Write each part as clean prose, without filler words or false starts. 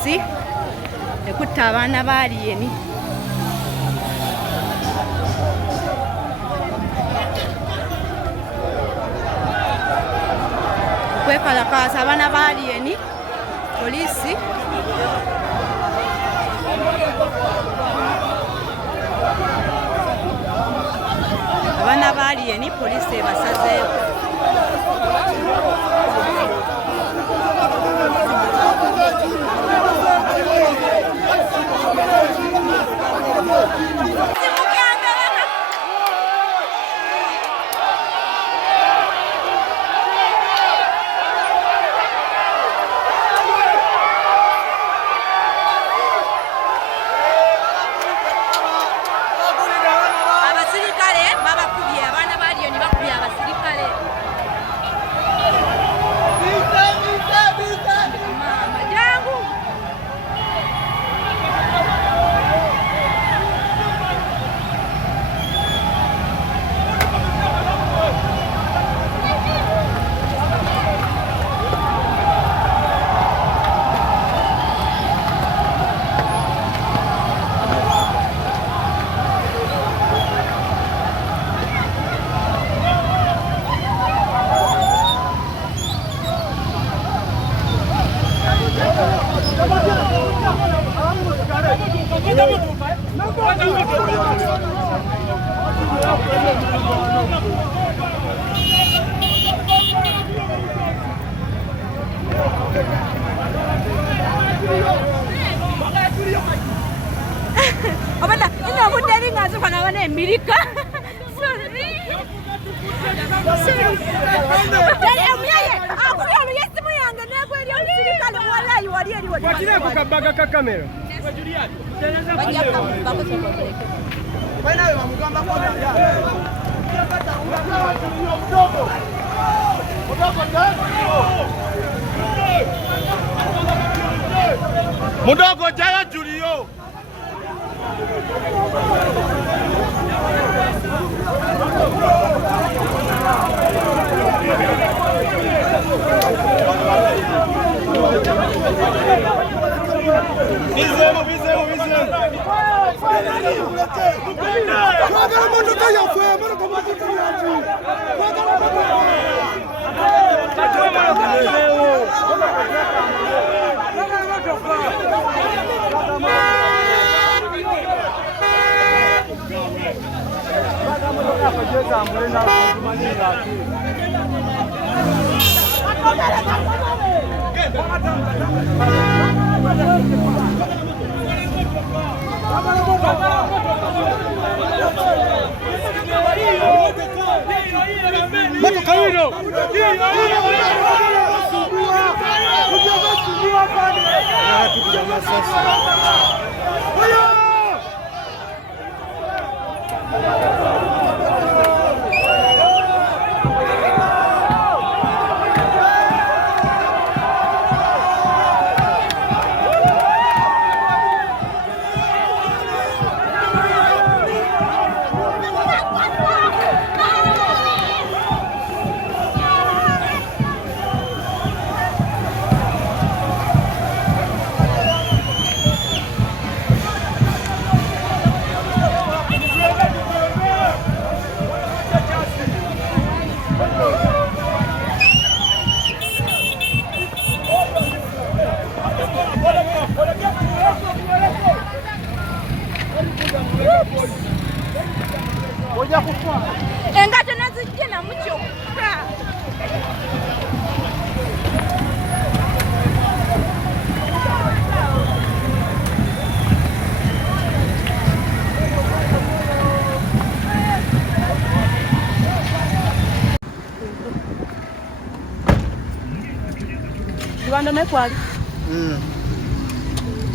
poliisi ekutta abaana ba aliyeni. Okwekalakaasa abaana ba aliyeni poliisi. Abaana ba aliyeni poliisi ebasazeeko. Abana ino mudeli ngazi fana bana Amerika. Dali amyaye akuri alo yesimu yange negweli omusirikale wallahi wali eri wali. Wakira ku kabaga ka kamera. Bajja bako sokoleka. Bana we bamugamba kwa nda. Mudogo jaya Julio. Visemos. Engato nazijje na mukyokka. Kibanda mekwali?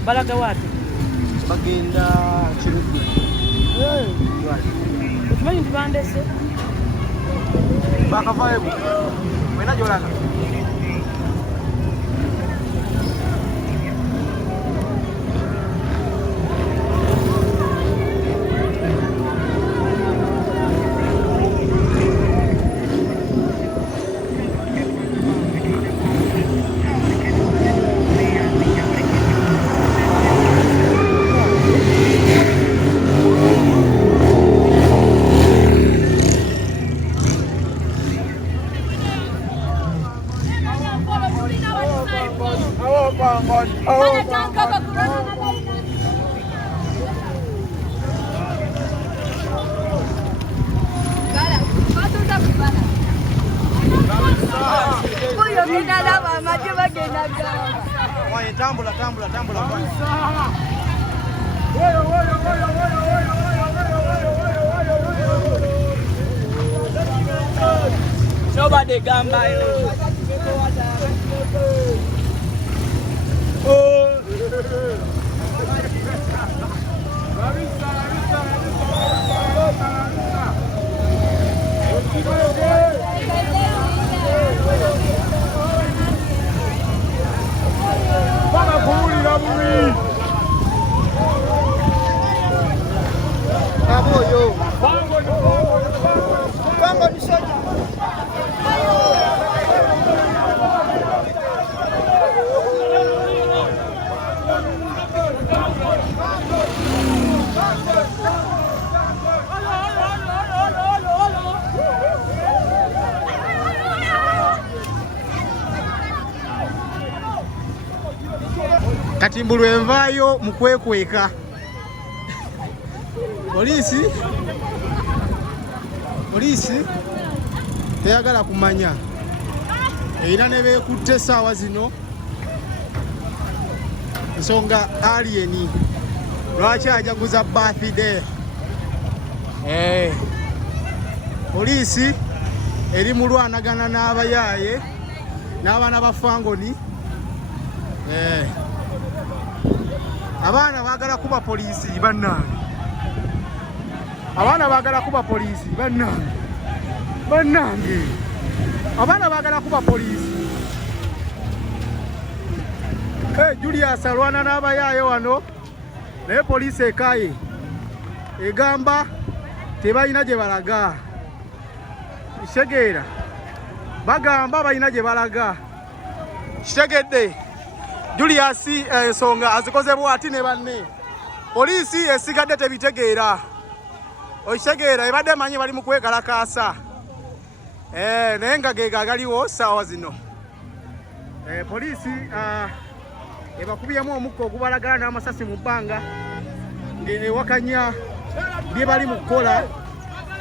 Balaga wapi? Bagenda Kirugu. Ukimanyi ntibandese? Bakavaayo. Wena gy'olaga? Tambula. Nobody gamba yo. Katimbulu envayo mukwekweka. Polisi teyagala kumanya era ne beekutte essaawa zino nsonga alien lwaki ajaguza birthday. Polisi eri mulwanagana n'abayaaye n'abaana ba fangoni. Abaana baagala kuba polisi bannange. Abaana baagala kuba polisi bannange. Abaana baagala kuba polisi. Julius alwana n'abayaaye wano naye polisi ekaaye egamba tebalina gye balaga. Kitegeera bagamba balina gye balaga. Kitegedde Julius ensonga azikoze bwati ne banne. Polisi esigadde tebitegeera. Okitegeera ebadde manyi bali mu kwekalakaasa. Naye nga ge galiwo ssaawa zino. Polisi ebakubyemu omukka ogubalagala n'amasasi mu bbanga ng'ewakanya bye bali mu kukola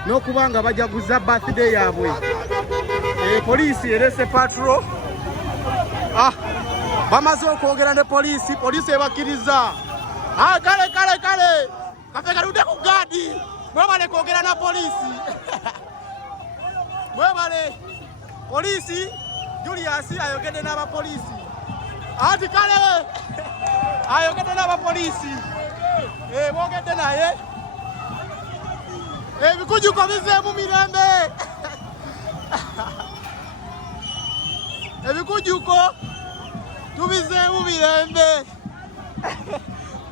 n'okuba nga bajaguza birthday yaabwe. Polisi erese patrol. Bamaze okwogera ne polisi ebakkiriza. Kale kafe kaludde ku gaadi. Mwebale kwogera na polisi. Mwebale. Polisi Julius ayogedde n'abapolisi. Ati kale ayogedde n'abapolisi. Boogedde naye. Ebikujuko bizeemu mirembe. Ebikujuko tubizeemu mirembe.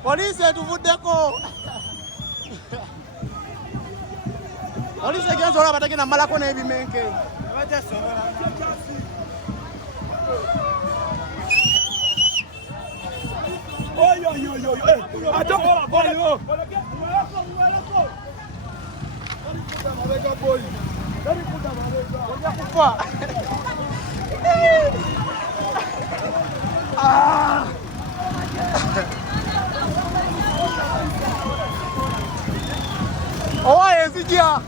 Polisi etuvuddeko. Polisi egenza olaba tagenda malako n'ebimenke. Owaye zijja.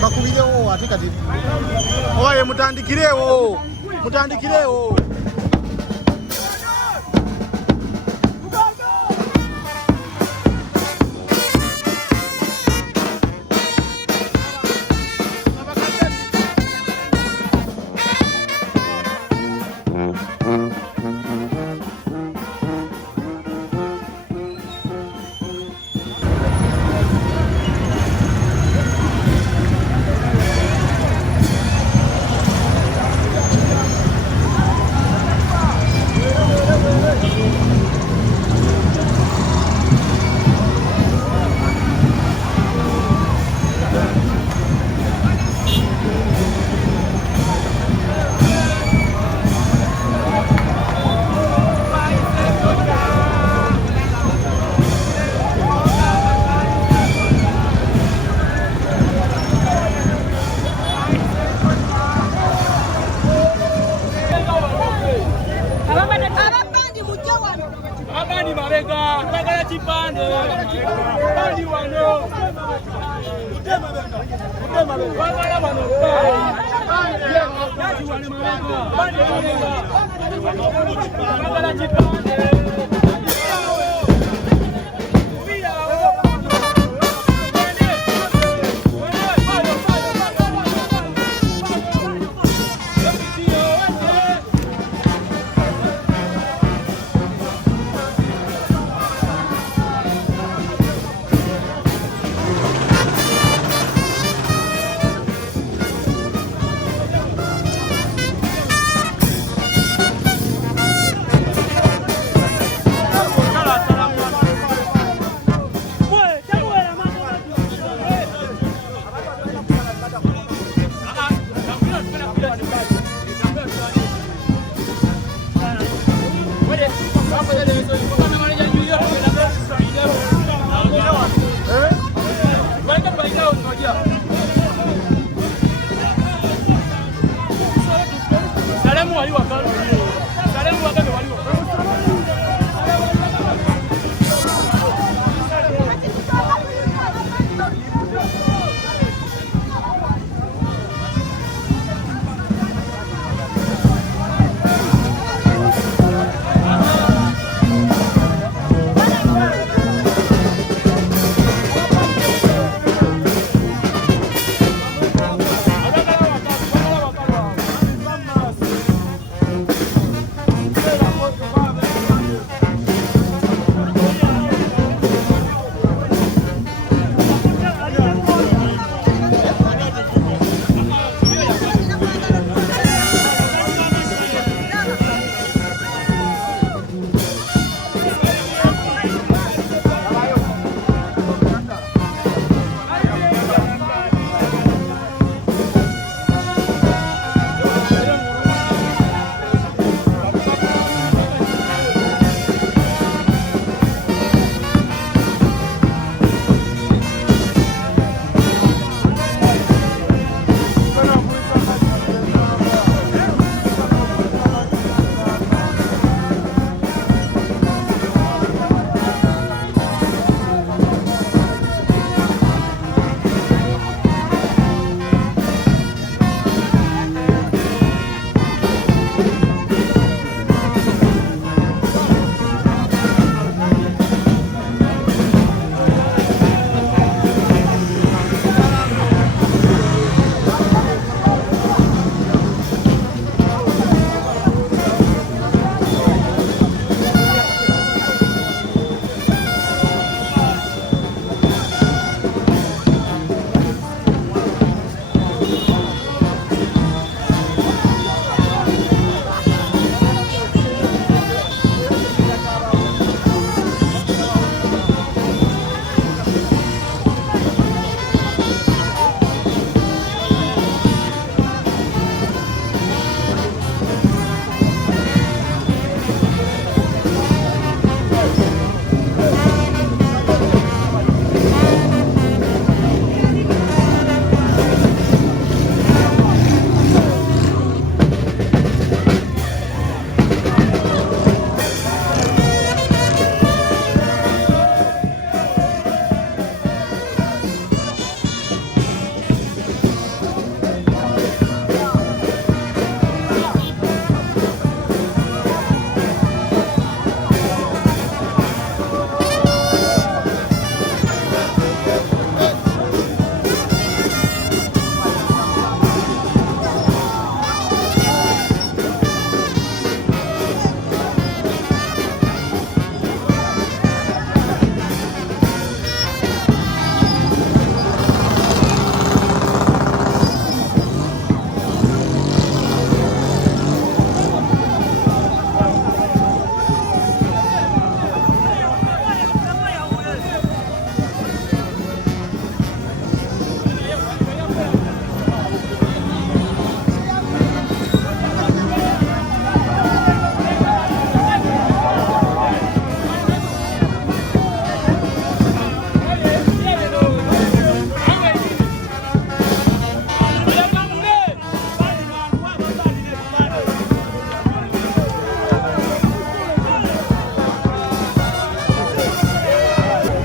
Bakubirewo ate kati. Oye mutandikirewo. chipande. Bandi wano. Wabala wano. Bandi wano. Wabala chipande.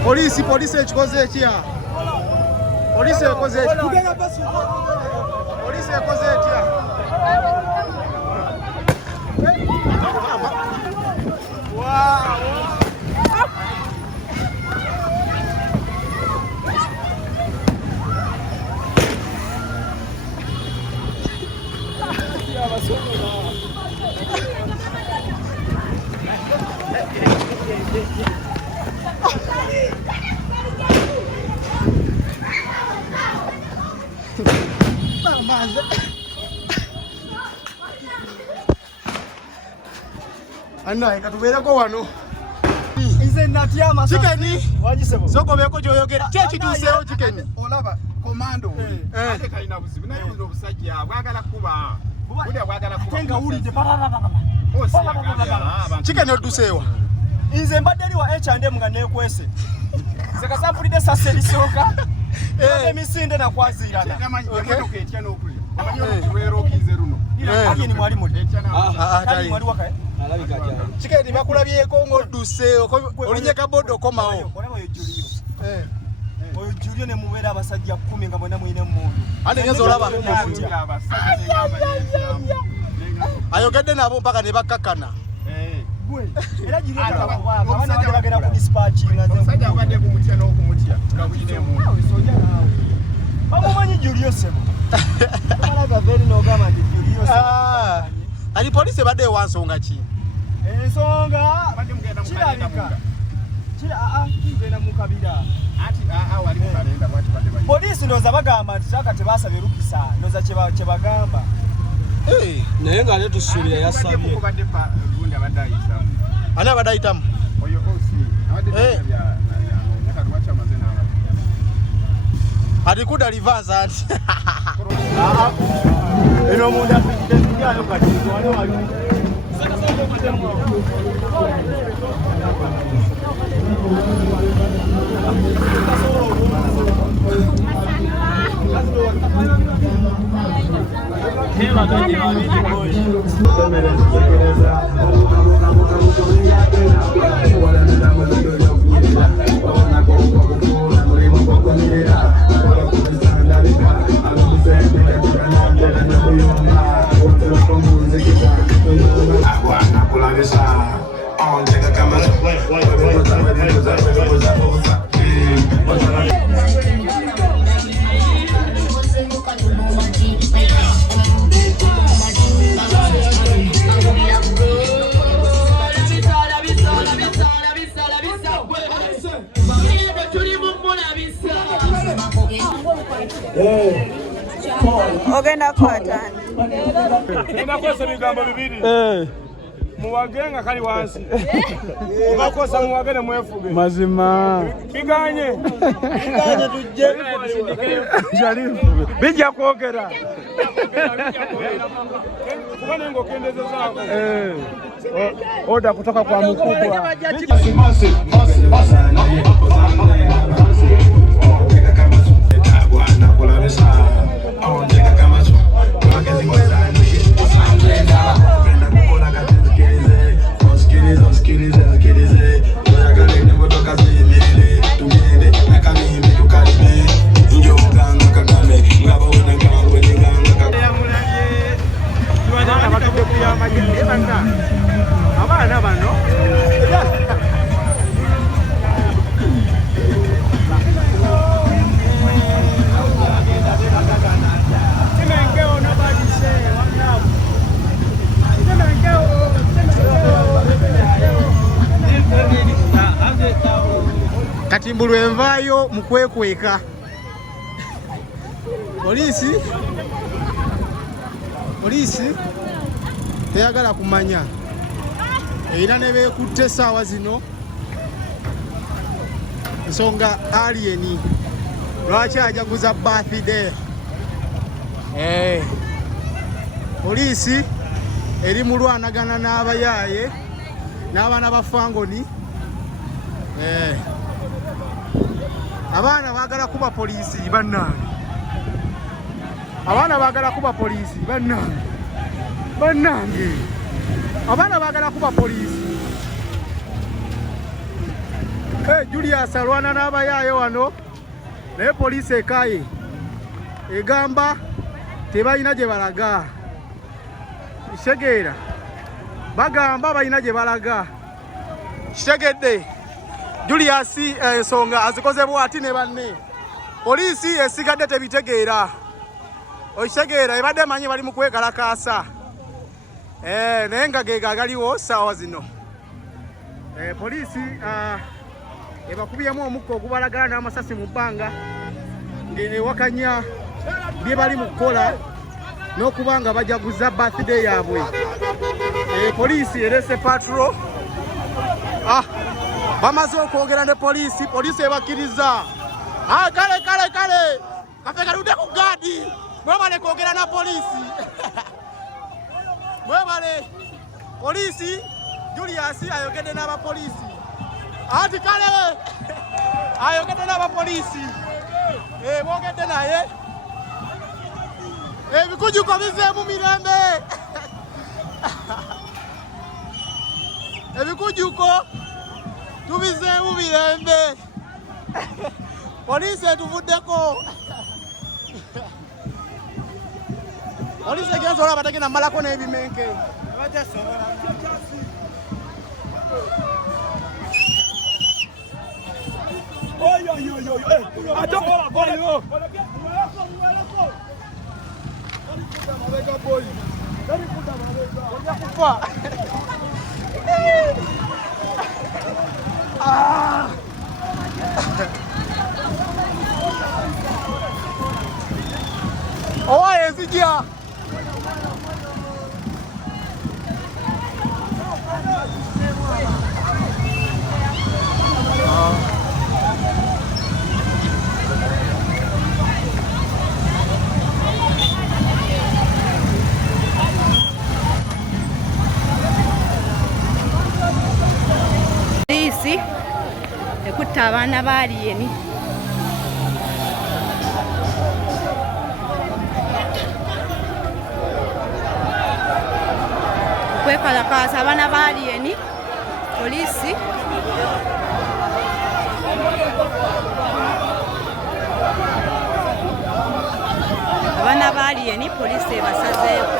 Polisi ekikoze ekya? Polisi ekoze ekya? Polisi ekoze ekya? Anna ikatubeerako wano. Nze natya amasasi. Chikeni. Wajisebo. Sokobeko kyoyogera. Kyeki tuseewo chikeni. Olaba komando. Ate kalina buzibu naye buno obusajja bwagala kuba. Buli bwagala kuba. Tenga wulide baba. Chikeni oduseewa. Nze mbadde ali wa H&M nga neekwese. Seka sampulidde sase lisooka. Emisinde nakwazirana. Emotoka etya n'okulya. Kibeera okize luno. Ani mwali muli. Ani mwali wakae. Chikeni bakulabyeko ng'odduseewo. Olinyeka bodo komawo. Olaba oyo Julio. Oyo Julio ne mubeera abasajja 10 nga mwena mwine mmundu. Ate ngeze olaba. Ayogedde nabo mpaka ne bakkakana. Era Julio abana bagenda ku dispatchinga. Omusajja abadde kumutya n'okumutya. Ngabuyine mmundu. Bamumanyi Julio sebo. Malaga veri n'ogamba nti Julio sebo. Ali polisi badde wansonga ki? Ensonga kirabika. Ngenda mu kabira. Wali mu kalenda bwati badde bayi. Polisi ndoza bagamba nti saka tebasabye lukisa. Ndoza kye bagamba. Naye nga ale tusuubira yasabye. Ani abadde ayitamu? Oyo osi. Alikuda livanza anti. Eno munda tukijayo kati wale wali. Ogenda kwata. Nina kosa bigambo bibiri. Muwagenga kali wansi. Ukakosa muwagene mwefuge. Mazima. Biganye. Biganye tujje. Sharifu. Bijja kwogera. Kubona ngo kendeze zako. Oda kutoka kwa mkubwa. Abana bano Katimbulu envaayo mu kwekweka. Polisi teyagala kumanya era ne beekutte essaawa zino nsonga alieni lwaki ajaguza birthday. Polisi eri mulwanagana n'abayaaye n'abaana ba Fangoni. Abaana baagala kuba polisi bannange. Abaana baagala kuba polisi bannange. Abaana baagala kuba polisi. Julius alwana n'abayaaye wano naye poliisi ekaaye egamba tebalina gye balaga. Kitegeera bagamba balina gye balaga. Kitegedde Julius ensonga azikoze bw'ati ne banne. Poliisi esigadde tebitegeera. Okitegeera ebadde emanyi bali mu kwekalakaasa. Naye nga ge galiwo ssaawa zino. Poliisi ebakubyemu omukka ogubalagala n'amasasi mu bbanga ng'ewakanya bye bali mu kukola n'okuba nga bajaguza birthday yaabwe. Poliisi erese patrol. Bamaze okwogera ne poliisi ebakkiriza. Kale kafe kaludde ku gaadi. Mwebale kwogera na poliisi. Mwebale poliisi. Julius ayogedde n'abapoliisi. Ati kale ayogedde n'abapoliisi. Boogedde naye. Ebikujuko bizeemu mirembe. Ebikujuko tubizeemu mirembe. Poliisi etuvuddeko. Poliisi egenza olaba tagenda malako n'ebimenke. Owaye nzija. Poliisi ekutte abaana ba Alien. Kwekalakaasa abaana ba Alien. Poliisi abaana ba Alien poliisi ebasazeeko.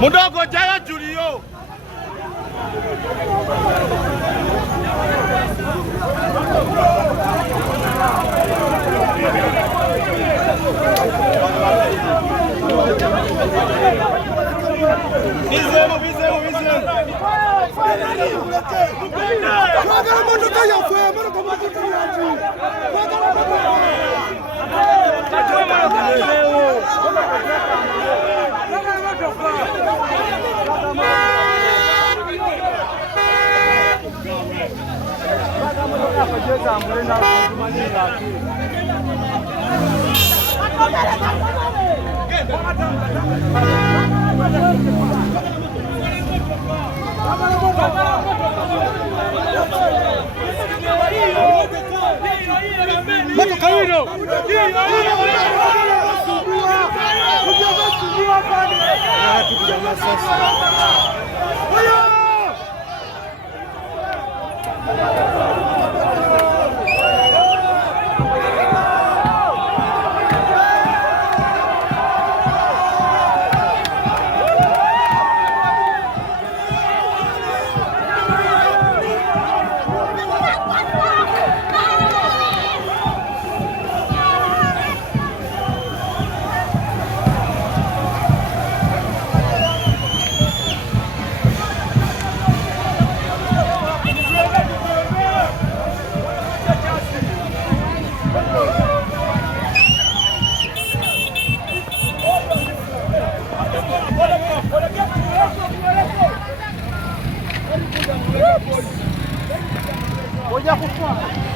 Mudogo jaya Julio. Vizemo. Hoja por fora.